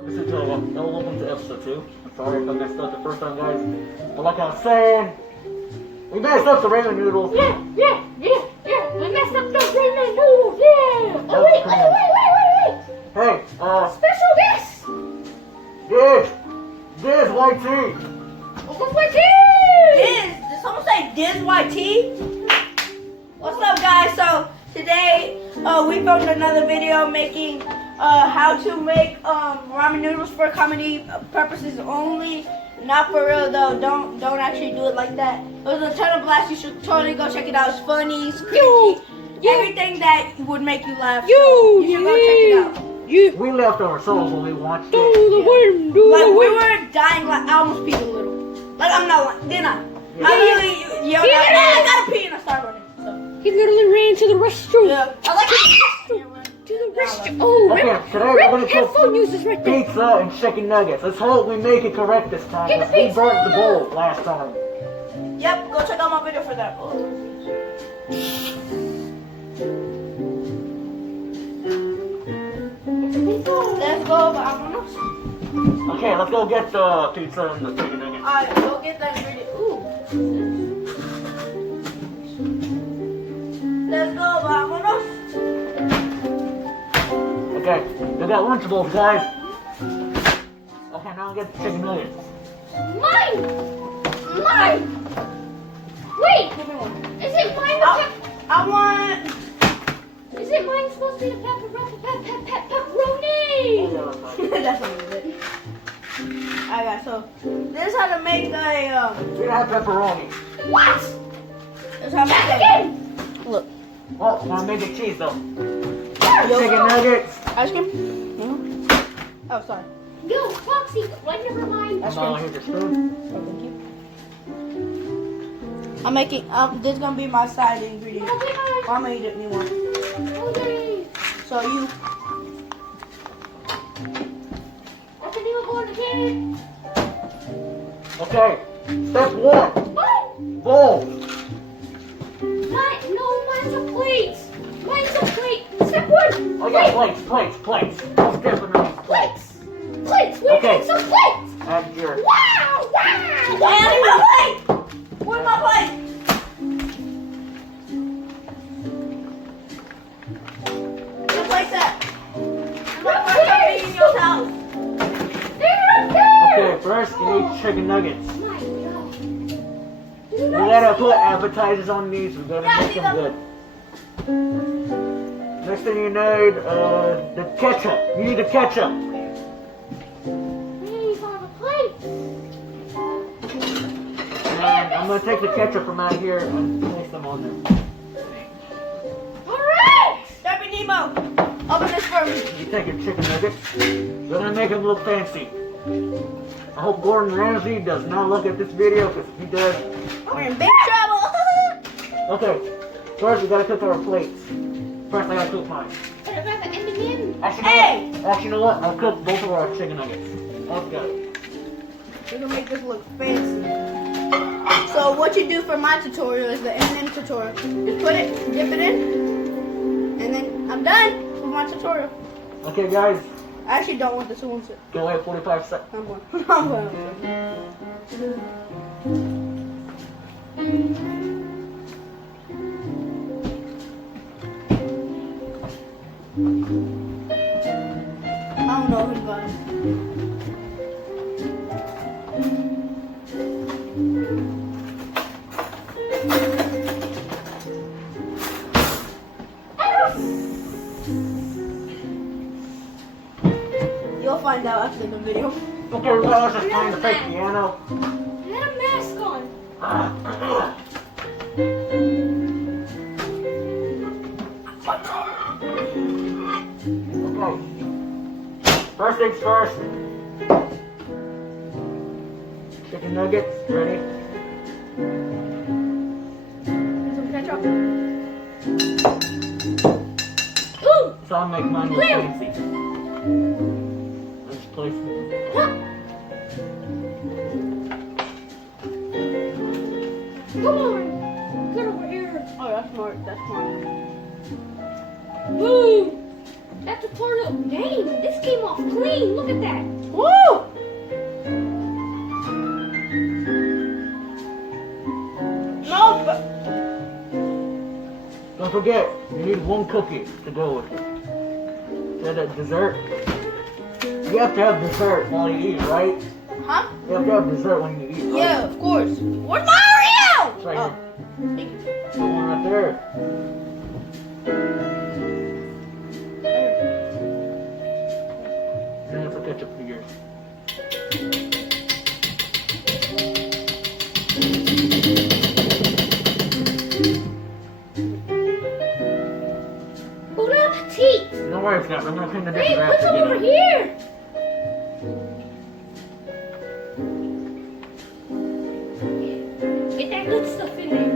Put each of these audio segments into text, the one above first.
Welcome to episode 2. I'm sorry if I messed up the first time, guys. But like I was saying, we messed up the ramen noodles. Yeah. We messed up those ramen noodles. Yeah. Oh, wait. Hey, Special guest. DizzYT. Did someone say DizzYT? What's up, guys? So today we filmed another video making how to make ramen noodles for comedy purposes only. Not for real though. Don't actually do it like that. It was a ton of blast. You should totally go check it out. It's funny, it's crazy, everything that would make you laugh. So you should go check it out. We left our souls when we watched it. Like we were dying. Like I almost peed a little. Like I'm not lying. Didn't I? I literally yelled out, I gotta pee, and I started running. So. He literally ran to the restroom. Yeah. I like To the restroom. Oh, Okay, today we're gonna headphone cook uses right there. pizza and chicken nuggets. Let's hope we make it correct this time. Get the 'Cause we pizza! burnt the bowl last time. Yep, go check out my video for that. Oh. Let's go, vámonos. Okay, let's go get the pizza and the chicken nuggets. Alright, go get that ingredient. Ooh. Let's go, vámonos. Okay, we got Lunchables, guys. Okay, now get the chicken nuggets. Mine. Wait. Give me one. Is it mine? I want. Is it mine supposed to be a pepperoni? That's what it is. Alright, guys, so this is how to make a. We don't have pepperoni. What? This is how to Back make again. Look. Oh, now make it cheese though. Yo. Chicken nuggets. Ice cream? Mm-hmm. Oh, sorry. Yo, Foxy. Wait, never mind. Ice Oh, cream. here's your spoon. Oh, thank you. I'm making, this is gonna be my side ingredient. I'm gonna eat it, me one. Okay. So you, I can even go in the can. Okay, step 1. What? Bowl. Mine's a plate. Step 1. Oh yeah, plates. Step another plates. Plates. We Okay. need some plates. Add your. Wow. hey, I need my plate! Where's my plate? Your plate's at? My plate's gonna be in your house. They're up there. Okay, first you need chicken nuggets. My God. We gotta put appetizers on these. We gotta Yeah, make see them them. good. Next thing you need, the ketchup. You need the ketchup. These are the plates. And I'm gonna take the ketchup from out here and place them on there. All right. Derpy Nemo, open this for me. You take your chicken nuggets. We're gonna make them look fancy. I hope Gordon Ramsay does not look at this video, because if he does. We're in big trouble. Okay, first we gotta cook our plates. First I gotta cook mine. What about the M&M? Actually, you know what? I'll cook both of our chicken nuggets. Let's go. We're gonna make this look fancy. So what you do for my tutorial is the M&M tutorial. Just put it, dip it in, and then I'm done with my tutorial. Okay, guys, I actually don't want this one to. go ahead 45 seconds. I'm going. I don't know who's going. You'll find out after the video. Okay, we're gonna just find the fake piano. I had a mask on. Okay. First things first. Chicken nuggets, ready? Some ketchup. Ooh. So I'll make mine look fancy. Let's place it. Come on. Get over here. Oh, that's smart. That's smart. Boom. That's that tutorial. Dang, this came off clean. Look at that. Woo! No, but Don't forget, you need one cookie to go with it. Is that dessert? You have to have dessert while you eat, right? huh? You have to have dessert when you eat, right? Yeah, of course. Where's my Oreo? It's right Oh. here. The one right there. And it's a ketchup for yours. Bon appetit. No worries, guys. I'm gonna clean the Hey, dishes put some over after. here. Get that good stuff in there.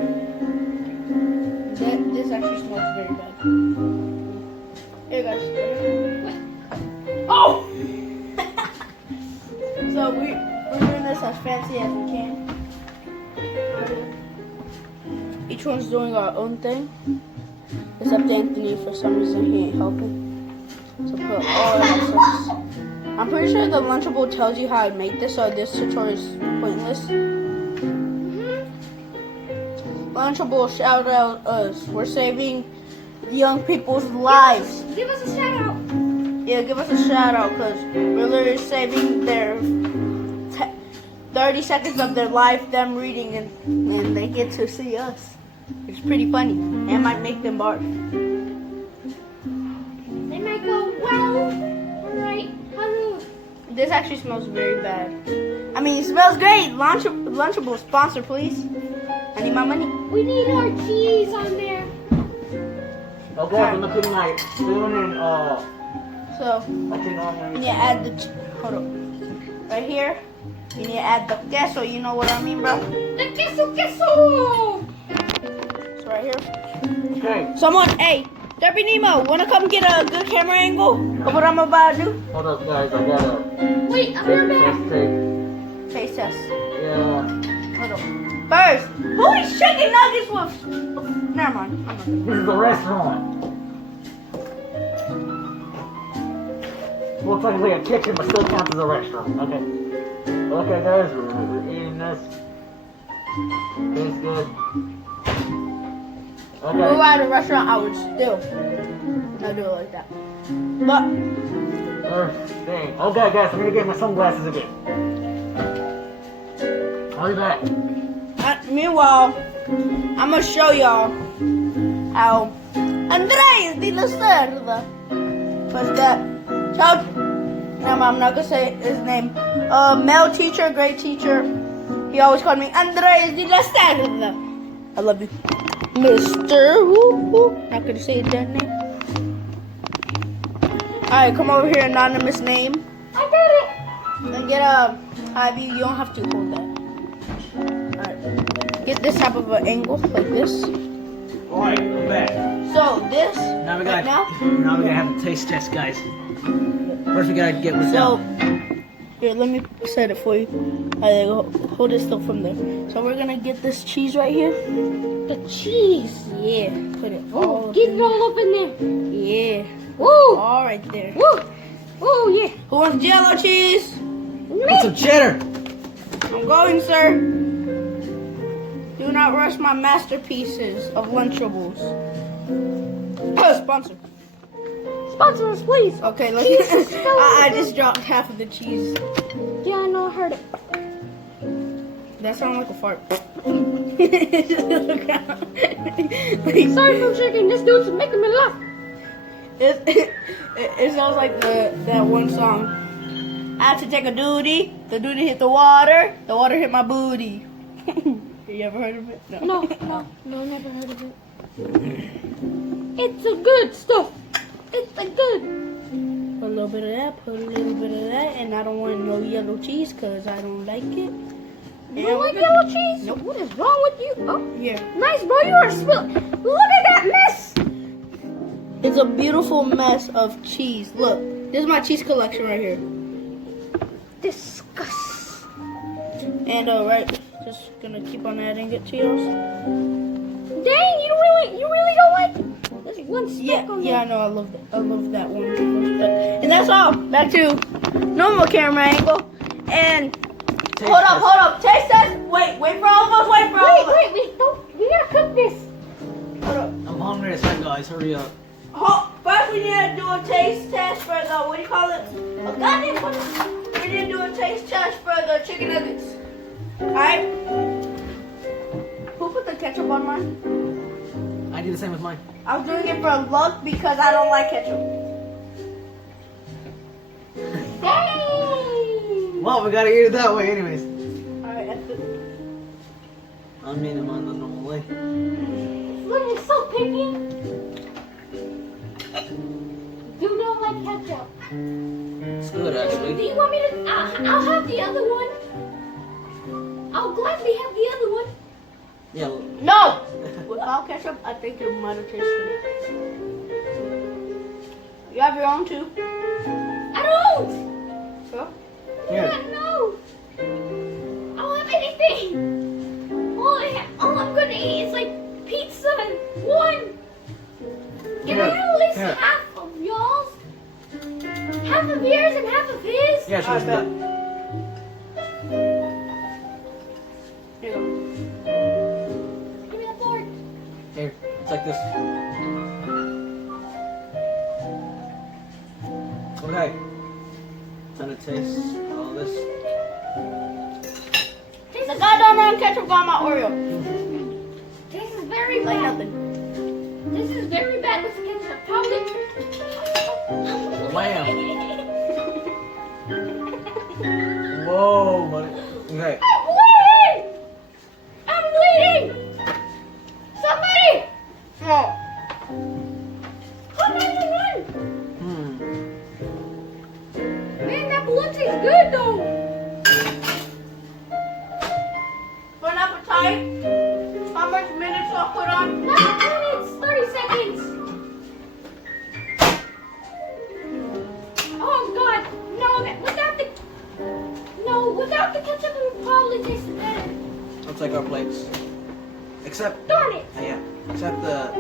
This actually smells very bad. Here, guys. Oh! So we're doing this as fancy as we can. Each one's doing our own thing. Except Anthony, for some reason, he ain't helping. So put all of that sauce. I'm pretty sure the Lunchable tells you how to make this, so this tutorial is pointless. Lunchable, shout out us. We're saving young people's lives. Give us a shout out. Yeah, give us a shout out because we're literally saving their 30 seconds of their life, them reading, and they get to see us. It's pretty funny and might make them barf. They might go, well, alright, hello. This actually smells very bad. I mean, it smells great. Lunchable sponsor, please. I need my money. We need our cheese on there. Okay, I'm gonna put my spoon and So, I think you I'm need to add the, hold up. Right here, you need to add the queso. You know what I mean, bro? The queso, queso. So right here. Okay, Someone, hey, Derpy Nemo, wanna come get a good camera angle of what I'm about to do? hold up, guys. I gotta Wait, I'll be right back. Taste test. Yeah. Hold up. First, who eats chicken nuggets with? Never mind. I'm not gonna- This is a restaurant. Well, it's like a kitchen, but still counts as a restaurant. Okay. Okay, guys, we're eating this. Tastes good. If we were Okay. at a restaurant, I would still not do it like that. But First thing. Okay, guys, I'm gonna get my sunglasses again. I'll be back. meanwhile, I'm gonna show y'all how Andres de la Cerda was that. No, I'm not gonna say his name. Male teacher, great teacher. He always called me Andres de la Cerda. I love you, Mr. Woo. Not gonna say that name. Alright, come over here, anonymous name. I did it. And get a Ivy. You don't have to hold that. Alright. Get this type of an angle, like this. Alright, I'm back. So this. Now we right got. now. Now we're gonna have a taste test, guys. First, we gotta get what's So out. here, let me set it for you. Alright, hold it still from there. So we're gonna get this cheese right here. The cheese. Yeah, put it all Oh, up get in it all up in there. there. Yeah, Woo. all right there. Woo. Oh, yeah. Who wants Jello cheese? What's some cheddar? I'm going, sir. Do not rush my masterpieces of Lunchables. Sponsor. Sponsor us, please. Okay, let's. I just dropped half of the cheese. Yeah, I know. I heard it. That sounded like a fart. Sorry for chicken. This dude's making me laugh. It sounds like that one song. I had to take a duty. The duty hit the water hit my booty. You ever heard of it? No, never heard of it. It's a good stuff. It's a good. Put a little bit of that, put a little bit of that, and I don't want no yellow cheese because I don't like it. You don't like yellow cheese? Nope. What is wrong with you? Oh, Here. nice, bro. You are spilling. Look at that mess. It's a beautiful mess of cheese. Look, this is my cheese collection right here. Disgust. And right, just gonna keep on adding it to yours. Dang, you really don't like it. That's one stuck Yeah, on yeah, I there. know. I love that one. And that's all. Back to normal camera angle. And hold up. Taste test. Wait for all of us. Wait for all of us. Wait, we gotta cook this. Hold up. I'm hungry as heck, guys. Hurry up. First, we need to do a taste test for the, what do you call it? Oh, goddamn, we need to do a taste test for the chicken nuggets. Alright? Who put the ketchup on mine? I did the same with mine. I was doing it for luck because I don't like ketchup. Dang! Well, we gotta eat it that way, anyways. Alright, that's it. I mean, I'm on the normal way. Look, you're so picky. Do not like ketchup. It's good, Do actually. you want me to? I'll have the other one. I'll gladly have the other one. Yeah. No! Without ketchup, I think it might have tasted good. You have your own too? I don't. Sure? Here. No. I don't have anything. All I'm gonna eat is like pizza and one. Can I have at least Here. half of y'all's? Half of yours and half of his? Yeah, sure. Alright, bet. Here you go. Give me the fork. Here, it's like this. Okay. Time to taste all this. The goddamn wrong ketchup got my Oreo. This is very Like bad. nothing. This is very bad with ketchup. Probably. Wham. Whoa, buddy. Okay. I'm bleeding! Somebody! Oh. Call 911! Hmm. Man, that blood tastes good though. Bon appetit. How much minutes do I put on? 9 minutes, 30 seconds. Oh God, no! Without the ketchup, it would probably taste better. Let's take our plates. Except, Darn it! yeah, except the.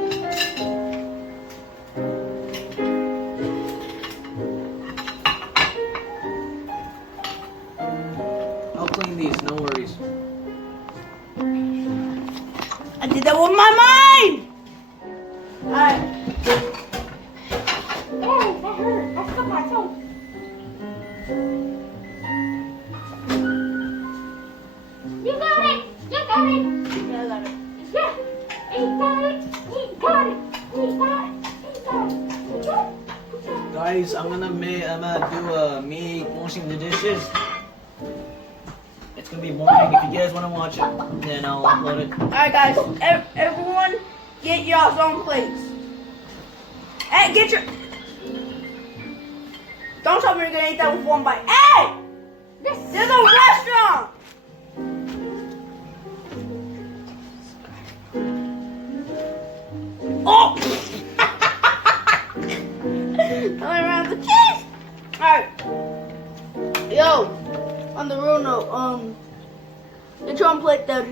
I'll clean these, no worries. I did that with my mind! Alright. Oh, that hurt. I stuck my toe. You got it! You got it! Yeah, I got it. Yeah! He got it! He got it! He got it! He got it! He got it! Guys, I'm gonna do me washing the dishes. It's gonna be boring. If you guys wanna watch it, then I'll upload it. Alright guys, everyone get y'all's own plates. Hey, get your... Don't tell me you're gonna eat that with one bite. Hey! There's a restaurant! Oh! Only around the cheese! Alright. Yo, on the real note, get your own plate, Daddy.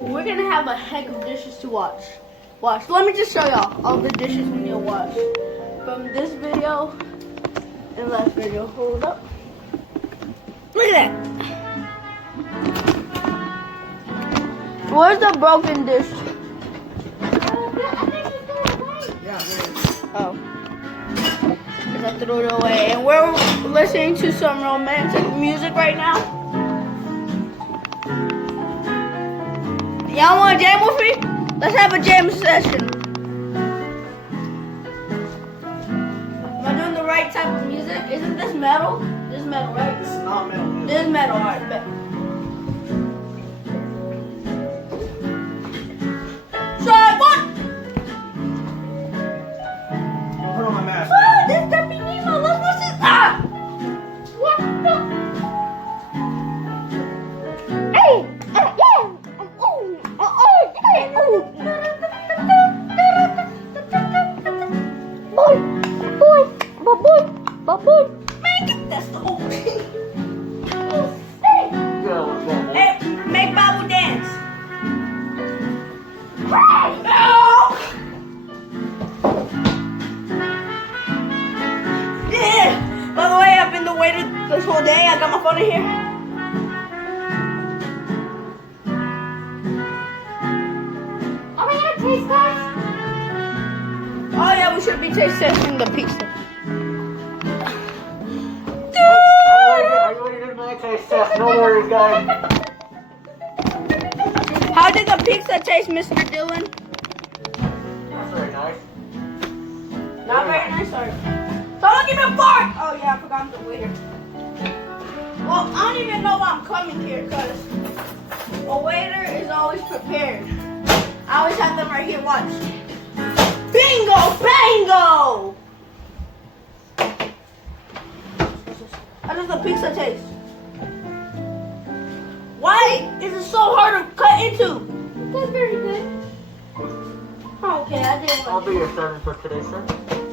We're gonna have a heck of dishes to watch. Let me just show y'all all the dishes we need to watch. From this video and last video. Hold up. Look at that. Where's the broken dish? Oh. Because I threw it away. And we're listening to some romantic music right now. Y'all want to jam with me? Let's have a jam session. Am I doing the right type of music? Isn't this metal? This is metal, right? This is not metal. This is metal, alright, bet. Try one! Put on my mask. Oh, this is Derpy Nemo. Let's watch this. Ah! What the? Hey! Yeah! Boy! Man, get that's the whole thing. Good. all day. I got my phone in here. Are we gonna taste test? Oh yeah, we should be taste testing the pizza. I already did my taste test. No worries, guys. How did the pizza taste, Mr. Dylan? That's very nice. Not very nice, sorry. Someone give me a fork! Oh yeah, I forgot I'm the waiter. Well, I don't even know why I'm coming here, because a waiter is always prepared. I always have them right here, watch. Bingo! Bango! How does the pizza taste? Why is it so hard to cut into? That's very good. Okay, I didn't I'll want be your servant for today, sir.